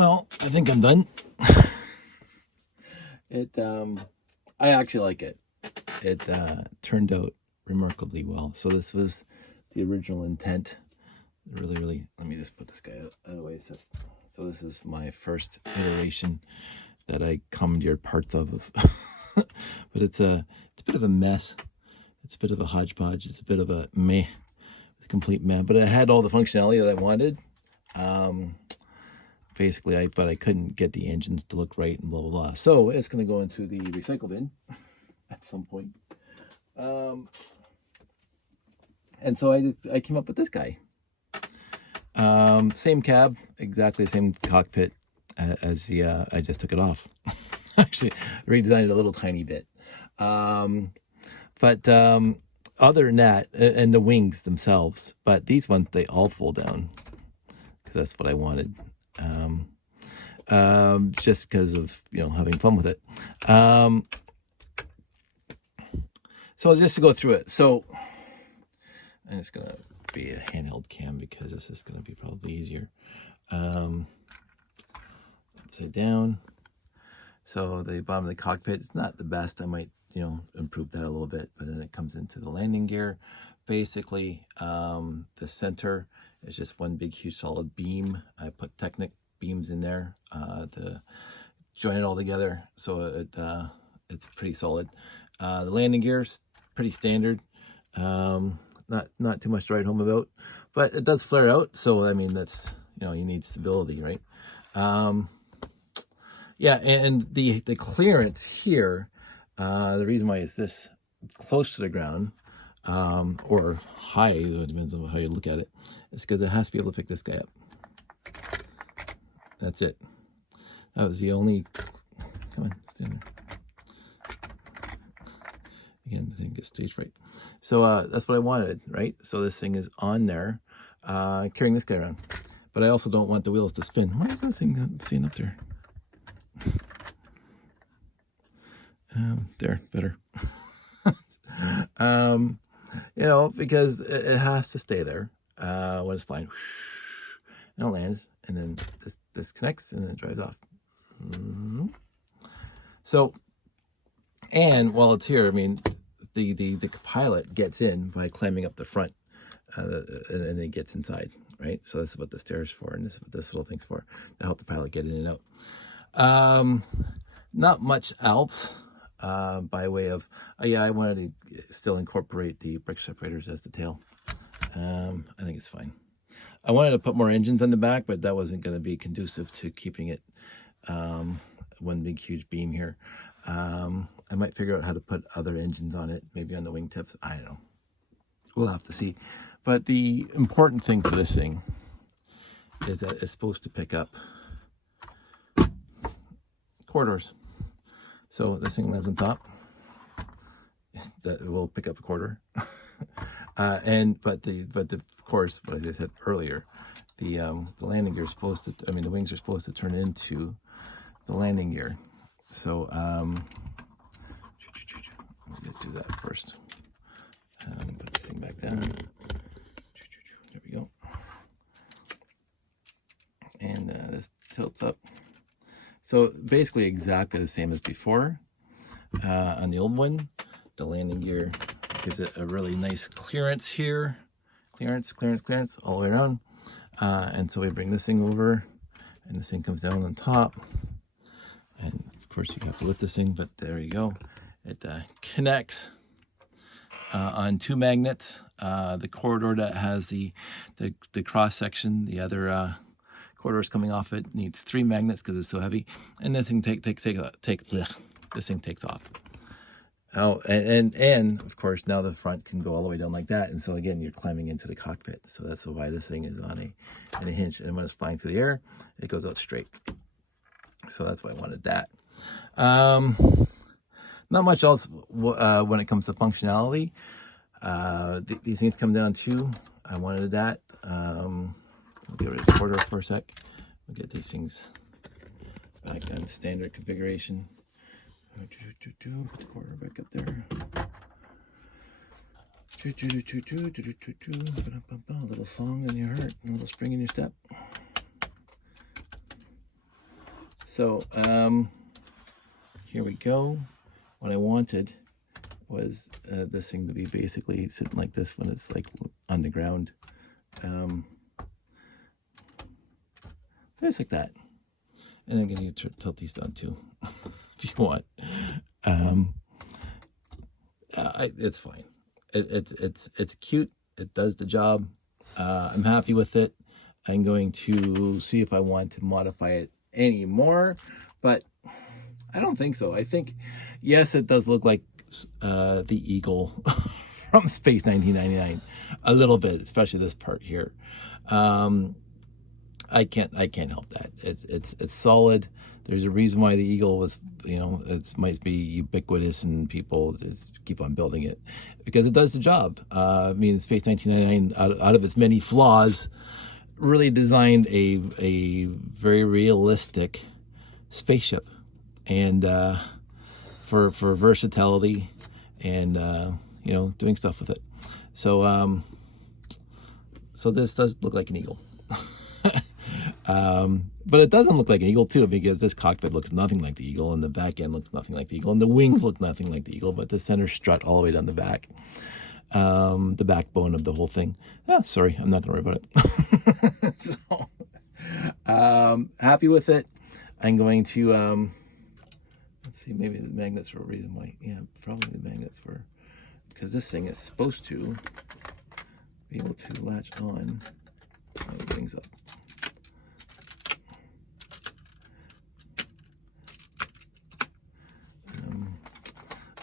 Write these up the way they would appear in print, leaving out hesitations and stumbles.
Well, I think I'm done. I actually like it. It turned out remarkably well. So this was the original intent. Really, let me just put this guy out of the way. So this is my first iteration that I commandeered parts of. But it's a bit of a mess. It's a bit of a hodgepodge. It's a bit of a meh, complete meh. But it had all the functionality that I wanted. Basically, but I couldn't get the engines to look right and blah blah blah. So it's going to go into the recycle bin at some point. And so I came up with this guy. Same cab, exactly the same cockpit as the I just took it off. Actually, redesigned it a little tiny bit. But other than that, and the wings themselves, but these ones, they all fold down because that's what I wanted. Just because of, having fun with it. So just to go through it. So I'm just going to be a handheld cam because this is going to be probably easier. Upside down. So the bottom of the cockpit is not the best. I might, improve that a little bit, but then it comes into the landing gear. Basically, the center is just one big, huge, solid beam. I put Technic beams in there to join it all together, so it's pretty solid. The landing gear's pretty standard. Not too much to write home about, but it does flare out. So I mean, that's you need stability, right? Yeah, and the clearance here. The reason why it's this close to the ground or high, it depends on how you look at it, is because it has to be able to pick this guy up. That's it. That was the only. Come on, stand there. Again, the thing gets stage fright. So that's what I wanted, right? So this thing is on there, carrying this guy around. But I also don't want the wheels to spin. Why is this thing staying up there? There, better. Because it has to stay there when it's flying. And it lands, and then this connects, and then it drives off. So, and while it's here, I mean, the pilot gets in by climbing up the front, and then it gets inside, right? So that's what the stairs for, and this is what this little thing's for, to help the pilot get in and out. Not much else. By way of, I wanted to still incorporate the brake separators as the tail. I think it's fine. I wanted to put more engines on the back, but that wasn't going to be conducive to keeping it one big huge beam here. I might figure out how to put other engines on it, maybe on the wingtips. I don't know. We'll have to see. But the important thing for this thing is that it's supposed to pick up corridors. So this thing lands on top. That will pick up a quarter. But of course, what I said earlier, the landing gear is supposed to. I mean, the wings are supposed to turn into the landing gear. So let me just do that first. Put the thing back down. There we go. And this tilts up. So basically exactly the same as before. On the old one, the landing gear gives it a really nice clearance here. Clearance all the way around. And so we bring this thing over, and this thing comes down on top. And of course you have to lift this thing, but there you go. It connects on two magnets. The corridor that has the cross section, the other corridors coming off it, needs 3 magnets because it's so heavy, and this thing this thing takes off. Oh, and of course now the front can go all the way down like that, and so again you're climbing into the cockpit. So that's why this thing is on a hinge, and when it's flying through the air, it goes out straight. So that's why I wanted that. Not much else when it comes to functionality. These things come down too. I wanted that. We'll get rid of the quarter for a sec. We'll get these things back down to standard configuration. Put the quarter back up there. A little song in your heart, a little spring in your step. So here we go. What I wanted was this thing to be basically sitting like this when it's like on the ground. Just like that. And I'm going to tilt these down too, if you want. It's fine. It's cute. It does the job. I'm happy with it. I'm going to see if I want to modify it anymore, but I don't think so. I think, yes, it does look like the Eagle from Space 1999 a little bit, especially this part here. I can't help that. It's solid. There's a reason why the Eagle was, it might be ubiquitous and people just keep on building it because it does the job. I mean, Space 1999, out of its many flaws, really designed a very realistic spaceship, and for versatility and doing stuff with it. So so this does look like an Eagle. But it doesn't look like an Eagle too, because this cockpit looks nothing like the Eagle, and the back end looks nothing like the Eagle, and the wings look nothing like the Eagle, but the center strut all the way down the back, the backbone of the whole thing. Sorry, I'm not gonna worry about it. So happy with it. I'm going to let's see, maybe the magnets were a reason why. Yeah, probably the magnets were, because this thing is supposed to be able to latch on the wings up.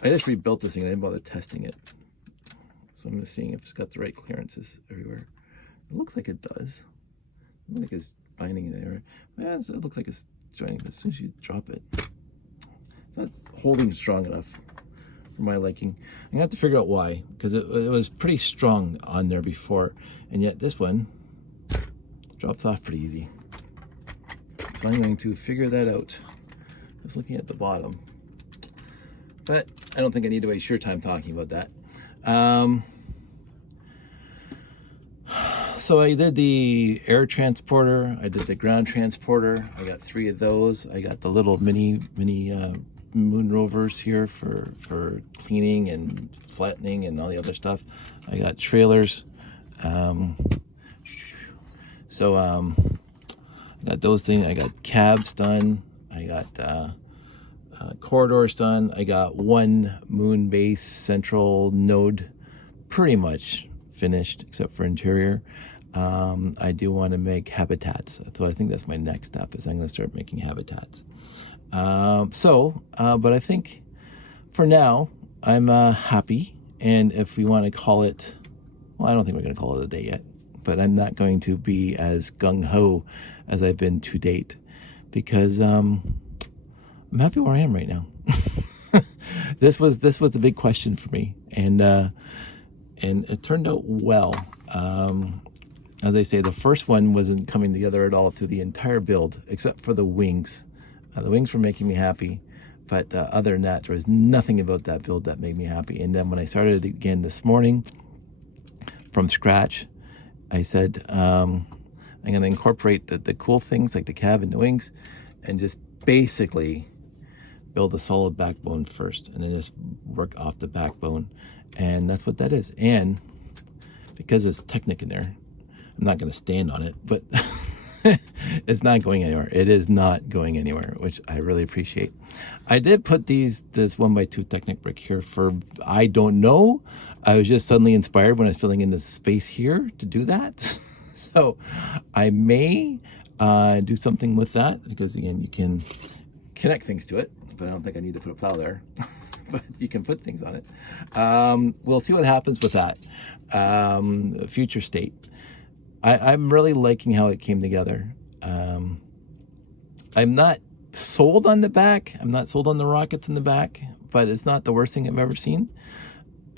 I just rebuilt this thing. I didn't bother testing it, so I'm just seeing if it's got the right clearances everywhere. It looks like it does. It looks like it's binding in there. Yeah, it looks like it's joining, but as soon as you drop it, it's not holding strong enough for my liking. I'm gonna have to figure out why, because it was pretty strong on there before, and yet this one drops off pretty easy. So I'm going to figure that out. Just looking at the bottom, but I don't think I need to waste your time talking about that. So I did the air transporter, I did the ground transporter. I got 3 of those. I got the little mini moon rovers here for cleaning and flattening and all the other stuff. I got trailers. I got those things. I got cabs done. I got corridors done. I got 1 moon base central node pretty much finished except for interior. I do want to make habitats, so I think that's my next step, is I'm going to start making habitats. But I think for now I'm happy, and if we want to call it, well, I don't think we're going to call it a day yet, but I'm not going to be as gung-ho as I've been to date, because I'm happy where I am right now. This was a big question for me, and it turned out well. As I say, the first one wasn't coming together at all through the entire build, except for the wings. The wings were making me happy, but other than that, there was nothing about that build that made me happy. And then when I started it again this morning from scratch, I said, I'm going to incorporate the cool things like the cab and the wings, and just basically build a solid backbone first, and then just work off the backbone. And that's what that is. And because it's Technic in there, I'm not going to stand on it, but it's not going anywhere. It is not going anywhere, which I really appreciate. I did put this 1x2 Technic brick here for, I don't know. I was just suddenly inspired when I was filling in the space here to do that. So I may do something with that, because again, you can connect things to it, but I don't think I need to put a plow there. But you can put things on it. We'll see what happens with that. Future state. I'm really liking how it came together. I'm not sold on the back. I'm not sold on the rockets in the back, but it's not the worst thing I've ever seen.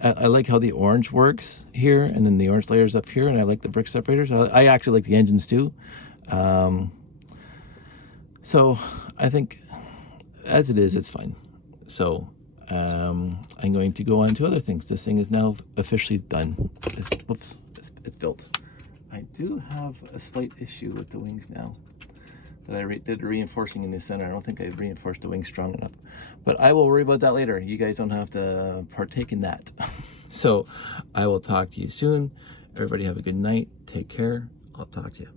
I like how the orange works here, and then the orange layers up here, and I like the brick separators. I actually like the engines too. So I think as it is, it's fine. So I'm going to go on to other things. This thing is now officially done. It's built. I do have a slight issue with the wings now. that I did reinforcing in the center. I don't think I reinforced the wing strong enough, but I will worry about that later. You guys don't have to partake in that. So I will talk to you soon. Everybody have a good night. Take care. I'll talk to you.